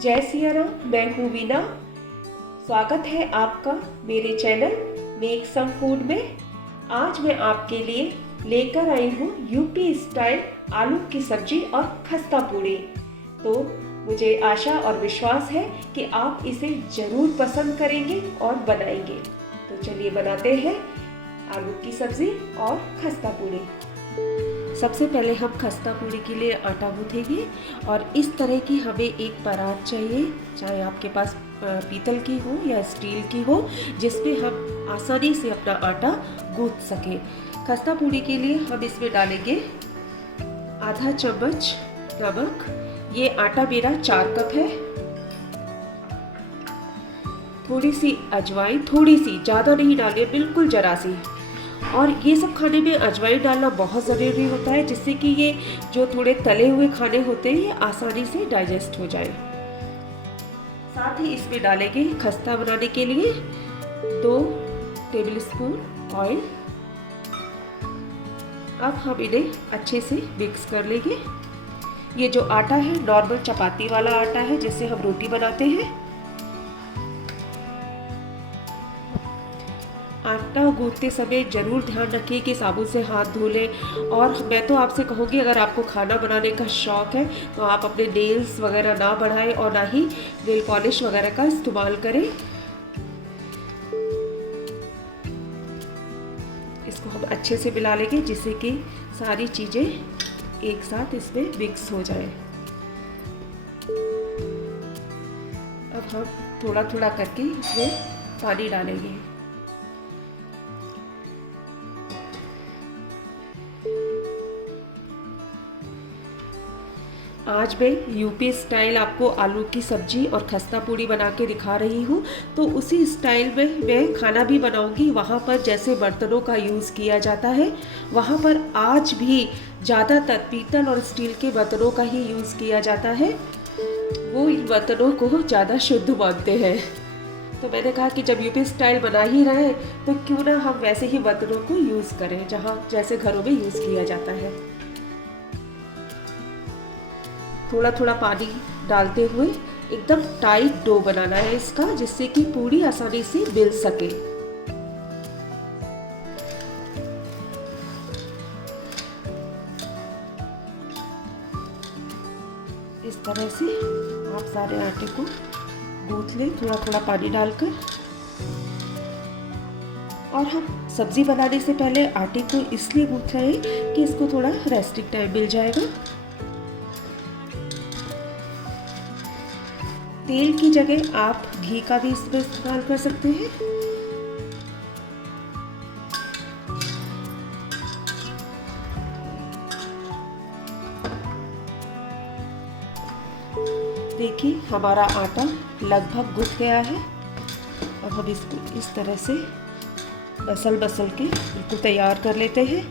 जय सिया राम। मैं हूँ वीना। स्वागत है आपका मेरे चैनल मेक सम फूड में। आज मैं आपके लिए लेकर आई हूँ यूपी स्टाइल आलू की सब्जी और खस्ता पूड़ी। तो मुझे आशा और विश्वास है कि आप इसे जरूर पसंद करेंगे और बनाएंगे। तो चलिए बनाते हैं आलू की सब्जी और खस्ता पूड़ी। सबसे पहले हम खस्ता पूड़ी के लिए आटा गूँथेंगे और इस तरह की हमें एक परात चाहिए, चाहे आपके पास पीतल की हो या स्टील की हो, जिसमें हम आसानी से अपना आटा गूँथ सकें। खस्ता पूड़ी के लिए हम इसमें डालेंगे आधा चम्मच नमक। ये आटा मेरा 4 कप है। थोड़ी सी अजवाइन, थोड़ी सी, ज़्यादा नहीं डालिए, बिल्कुल जरा सी। और ये सब खाने में अजवाइन डालना बहुत ज़रूरी होता है, जिससे कि ये जो थोड़े तले हुए खाने होते हैं ये आसानी से डाइजेस्ट हो जाए। साथ ही इसमें डालेंगे खस्ता बनाने के लिए 2 टेबलस्पून ऑयल। अब हम इन्हें अच्छे से मिक्स कर लेंगे। ये जो आटा है नॉर्मल चपाती वाला आटा है, जिससे हम रोटी बनाते हैं। आटा गूँथते समय ज़रूर ध्यान रखिए कि साबुन से हाथ धो लें। और मैं तो आपसे कहूँगी, अगर आपको खाना बनाने का शौक़ है तो आप अपने नेल्स वगैरह ना बढ़ाएं और ना ही नेल पॉलिश वगैरह का इस्तेमाल करें। इसको हम अच्छे से मिला लेंगे, जिससे कि सारी चीज़ें एक साथ इसमें मिक्स हो जाए। अब हम थोड़ा थोड़ा करके इसमें पानी डालेंगे। आज मैं यूपी स्टाइल आपको आलू की सब्जी और खस्ता पूड़ी बना के दिखा रही हूँ। तो उसी स्टाइल में मैं खाना भी बनाऊँगी। वहाँ पर जैसे बर्तनों का यूज़ किया जाता है, वहाँ पर आज भी ज़्यादातर पीतल और स्टील के बर्तनों का ही यूज़ किया जाता है। वो इन बर्तनों को ज़्यादा शुद्ध मानते हैं। तो मैंने कहा कि जब यूपी स्टाइल बना ही रहे तो क्यों ना हम वैसे ही बर्तनों को यूज़ करें, जहाँ जैसे घरों में यूज़ किया जाता है। थोड़ा थोड़ा पानी डालते हुए एकदम टाइट डो बनाना है इसका, जिससे कि पूड़ी आसानी से मिल सके। इस तरह से आप सारे आटे को गूँथ लें, थोड़ा थोड़ा पानी डालकर। और हम सब्जी बनाने से पहले आटे को इसलिए गूँथ रहे हैं कि इसको थोड़ा रेस्टिंग टाइम मिल जाएगा। तेल की जगह आप घी का भी इसमें इस्तेमाल कर सकते हैं। देखिए हमारा आटा लगभग गूँथ गया है। अब हम इसको इस तरह से बसल के बिल्कुल तैयार कर लेते हैं।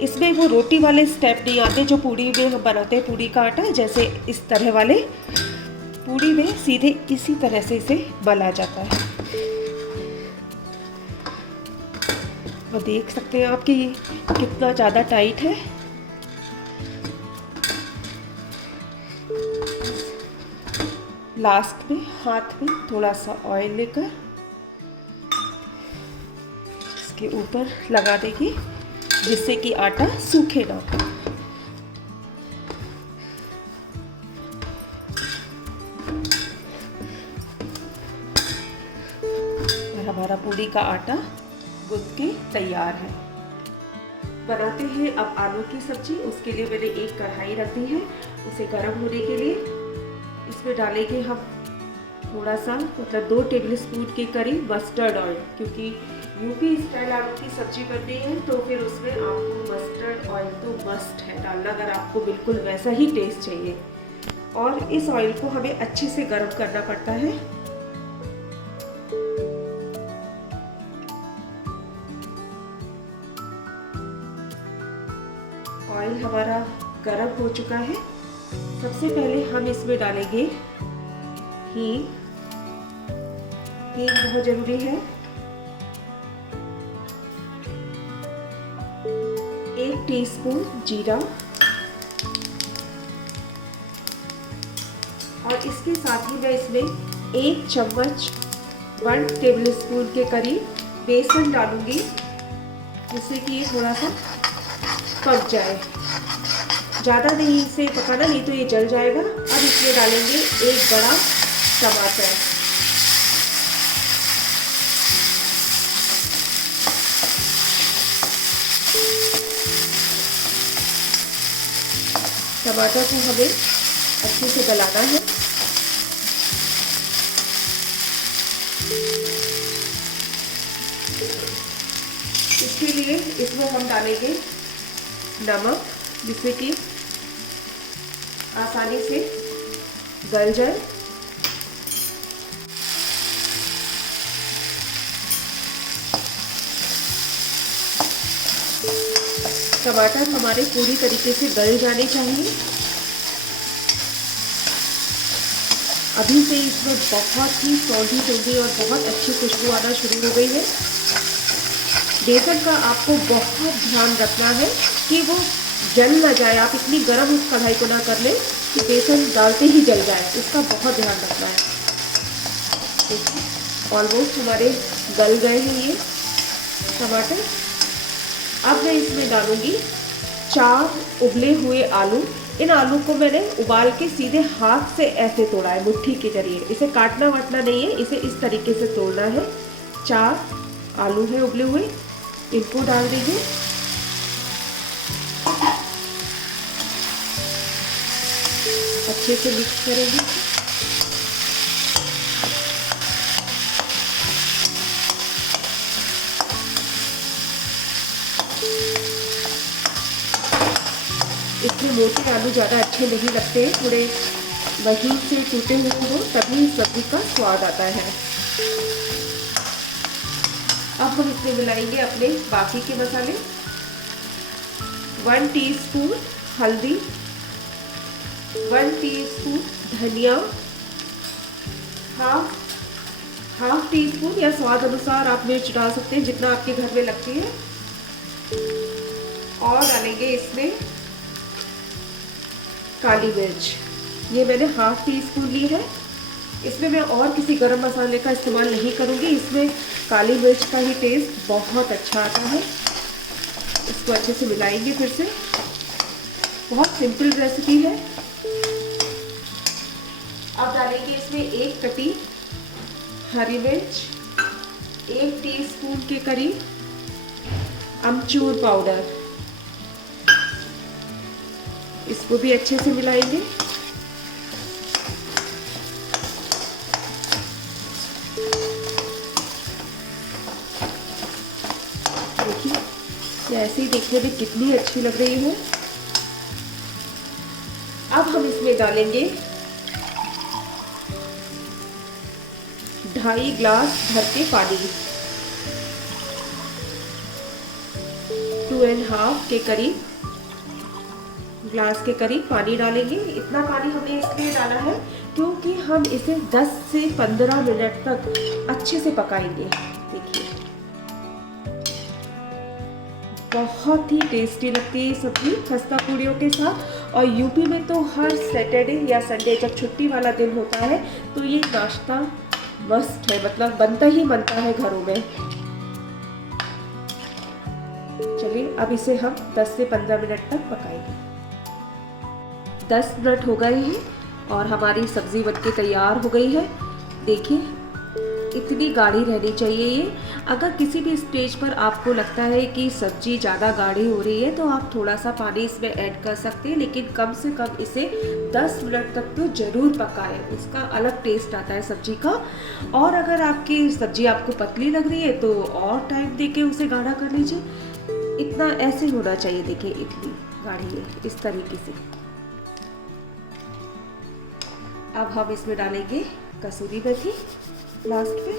इसमें वो रोटी वाले स्टेप नहीं आते जो पूड़ी में हम बनाते हैं पूड़ी का आटा, जैसे इस तरह वाले। पूड़ी में सीधे इसी तरह से इसे मला जाता है। वो देख सकते हैं आप कि ये कितना ज़्यादा टाइट है। लास्ट में हाथ में थोड़ा सा ऑयल लेकर इसके ऊपर लगा देंगे, जिससे कि आटा सूखे ना। हमारा पूड़ी का आटा गूँथ के तैयार है। बनाते हैं अब आलू की सब्जी। उसके लिए मैंने एक कढ़ाई रख दी है, उसे गर्म होने के लिए। इसमें डालेंगे हम थोड़ा सा, मतलब 2 टेबलस्पून के करीब मस्टर्ड ऑयल, क्योंकि यूपी स्टाइल आलू की सब्जी बननी है तो फिर उसमें आपको मस्टर्ड ऑयल तो मस्ट है डालना, अगर आपको बिल्कुल वैसा ही टेस्ट चाहिए। और इस ऑयल को हमें अच्छे से गर्म करना पड़ता है। ऑयल हमारा गर्म हो चुका है। सबसे पहले हम इसमें डालेंगे हींग। हींग बहुत जरूरी है। 1 टीस्पून जीरा और इसके साथ ही मैं इसमें 1 चम्मच 1 टेबलस्पून के करीब बेसन डालूंगी, जिससे कि ये थोड़ा सा पक जाए। ज़्यादा नहीं इसे पकाना, नहीं तो ये जल जाएगा। अब इसमें डालेंगे 1 बड़ा टमाटर। टमाटर को हमें अच्छे से गलाना है। इसके लिए इसमें हम डालेंगे नमक, जिससे कि आसानी से गल जाए। टमाटर हमारे पूरी तरीके से गल जाने चाहिए। अभी से इसमें बहुत ही सौंधी और बहुत अच्छी खुशबू आना शुरू हो गई है। बेसन का आपको बहुत ध्यान रखना है कि वो जल ना जाए। आप इतनी गर्म उस कढ़ाई को ना कर लें कि बेसन डालते ही जल जाए, इसका बहुत ध्यान रखना है। ऑलमोस्ट हमारे गल गए हैं ये टमाटर। अब मैं इसमें डालूंगी 4 उबले हुए आलू। इन आलू को मैंने उबाल के सीधे हाथ से ऐसे तोड़ा है, मुट्ठी के जरिए। इसे काटना वाटना नहीं है, इसे इस तरीके से तोड़ना है। 4 आलू है उबले हुए, इनको डाल देंगे। अच्छे से मिक्स करेंगे। इसमें मोटे आलू ज़्यादा अच्छे नहीं लगते, थोड़े महीन से टूटे हुए हो, तभी सब्जी का स्वाद आता है। अब हम इसमें मिलाएंगे अपने बाकी के मसाले। 1 टीस्पून हल्दी, 1 टीस्पून धनिया, हाफ टीस्पून या स्वाद अनुसार आप मिर्च डाल सकते हैं, जितना आपके घर में लगती है। और डालेंगे इसमें काली मिर्च, ये मैंने हाफ टीस्पून ली है। इसमें मैं और किसी गरम मसाले का इस्तेमाल नहीं करूँगी, इसमें काली मिर्च का ही टेस्ट बहुत अच्छा आता है। इसको अच्छे से मिलाएंगे फिर से। बहुत सिंपल रेसिपी है। अब डालेंगे इसमें 1 कटी हरी मिर्च, 1 टीस्पून के करीब अमचूर पाउडर। इसको भी अच्छे से मिलाएंगे। देखिए ये ऐसे ही देखने में कितनी अच्छी लग रही है। अब हम इसमें डालेंगे 2.5 ग्लास भर के पानी, 2.5 के करीब ग्लास के करीब पानी डालेंगे। इतना पानी हमने इसलिए डाला है क्योंकि हम इसे 10 से 15 मिनट तक अच्छे से पकाएंगे। देखिए बहुत ही टेस्टी लगती है सब्जी खस्ता पूड़ियों के साथ। और यूपी में तो हर सैटरडे या संडे जब छुट्टी वाला दिन होता है तो ये नाश्ता मस्त है, मतलब बनता ही बनता है घरों में। चलिए अब इसे हम 10 से 15 मिनट तक पकाएंगे। 10 मिनट हो गए हैं और हमारी सब्ज़ी बनके तैयार हो गई है। देखिए इतनी गाढ़ी रहनी चाहिए ये। अगर किसी भी स्टेज पर आपको लगता है कि सब्ज़ी ज़्यादा गाढ़ी हो रही है तो आप थोड़ा सा पानी इसमें ऐड कर सकते हैं, लेकिन कम से कम इसे 10 मिनट तक तो ज़रूर पकाएं, उसका अलग टेस्ट आता है सब्ज़ी का। और अगर आपकी सब्ज़ी आपको पतली लग रही है तो और टाइम देके उसे गाढ़ा कर लीजिए। इतना ऐसे होना चाहिए, देखिए इतनी गाढ़ी है, इस तरीके से। अब हम इसमें डालेंगे कसूरी मेथी लास्ट पे।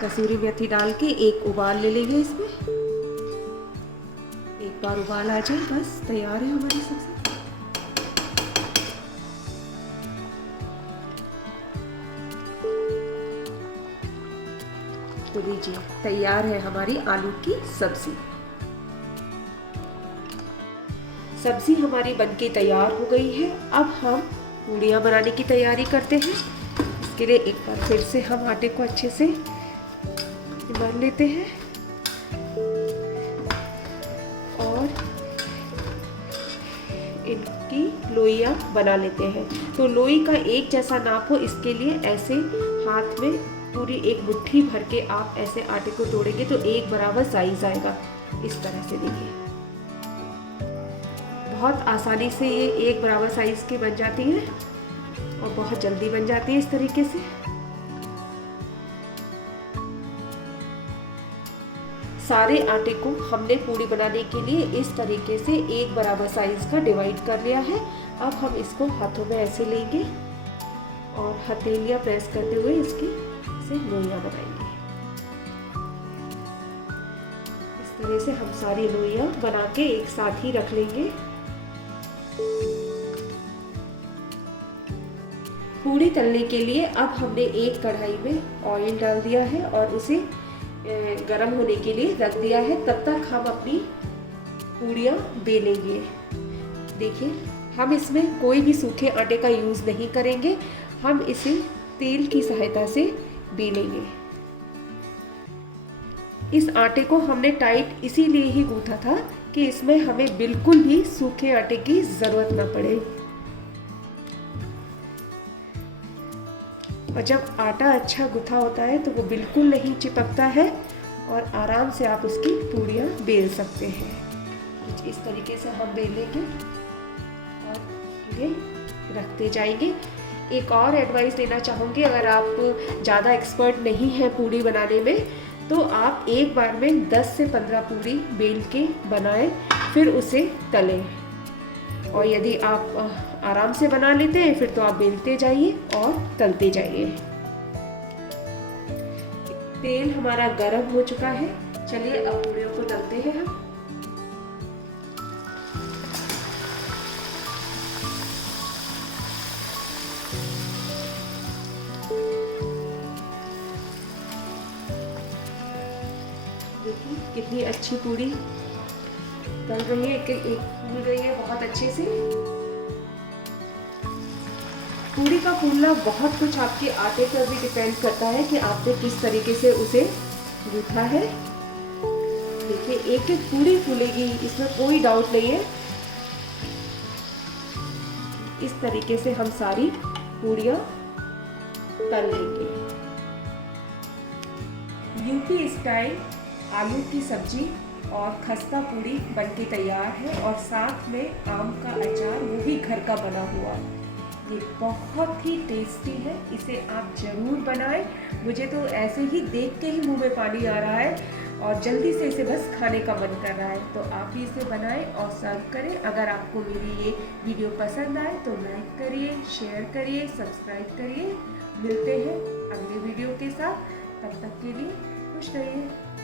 कसूरी मेथी डाल के एक उबाल ले लेंगे इसमें। एक बार उबाल आ जाए बस तैयार है हमारी सब्जी। तो लीजिए तैयार है हमारी आलू की सब्जी। सब्जी हमारी बनके तैयार हो गई है। अब हम पूड़ियाँ बनाने की तैयारी करते हैं। इसके लिए एक बार फिर से हम आटे को अच्छे से मल लेते हैं और इनकी लोइयाँ बना लेते हैं। तो लोई का एक जैसा नाप हो, इसके लिए ऐसे हाथ में पूरी एक मुट्ठी भर के आप ऐसे आटे को तोड़ेंगे तो एक बराबर साइज आएगा। इस तरह से देखिए, बहुत आसानी से ये एक बराबर साइज की बन जाती है और बहुत जल्दी बन जाती है इस तरीके से। सारे आटे को हमने पूड़ी बनाने के लिए इस तरीके से एक बराबर साइज का डिवाइड कर लिया है। अब हम इसको हाथों में ऐसे लेंगे और हथेलियां प्रेस करते हुए इसकी से लोइयां बनाएंगे। इस तरह से हम सारी लोइयां बना के एक साथ ही रख लेंगे। पूड़ी तलने के लिए अब हमने एक कढ़ाई में ऑयल डाल दिया है और उसे गरम होने के लिए रख दिया है। तब तक हम अपनी पूड़ियाँ बेलेंगे। देखिए, हम इसमें कोई भी सूखे आटे का यूज़ नहीं करेंगे, हम इसे तेल की सहायता से बेलेंगे। इस आटे को हमने टाइट इसीलिए ही गूंथा था कि इसमें हमें बिल्कुल भी सूखे आटे की ज़रूरत ना पड़े। और जब आटा अच्छा गुथा होता है तो वो बिल्कुल नहीं चिपकता है और आराम से आप उसकी पूड़ियाँ बेल सकते हैं। इस तरीके से हम बेलेंगे और ये रखते जाएंगे। एक और एडवाइस देना चाहूँगी, अगर आप ज़्यादा एक्सपर्ट नहीं हैं पूड़ी बनाने में तो आप एक बार में 10 से 15 पूड़ी बेल के बनाएं, फिर उसे तलें। और यदि आप आराम से बना लेते हैं फिर तो आप बेलते जाइए और तलते जाइए। तेल हमारा गरम हो चुका है, चलिए अब पूड़ियों को तलते हैं हम। देखिए कितनी अच्छी पूड़ी तल रही है, एक फूल रही है बहुत अच्छे से। पूड़ी का फूलना बहुत कुछ आपके आटे पर भी डिपेंड करता है कि आपने किस तरीके से उसे गूंथा है। देखिए एक एक पूड़ी फूलेगी, इसमें कोई डाउट नहीं है। इस तरीके से हम सारी पूड़ियाँ तल लेंगे। यूपी स्टाइल आलू की सब्जी और खस्ता पूड़ी बनके तैयार है और साथ में आम का अचार, वो भी घर का बना हुआ। ये बहुत ही टेस्टी है, इसे आप ज़रूर बनाएं। मुझे तो ऐसे ही देख के ही मुंह में पानी आ रहा है और जल्दी से इसे बस खाने का मन कर रहा है। तो आप भी इसे बनाएं और सर्व करें। अगर आपको मेरी ये वीडियो पसंद आए तो लाइक करिए, शेयर करिए, सब्सक्राइब करिए। मिलते हैं अगले वीडियो के साथ, तब तक के लिए खुश रहिए।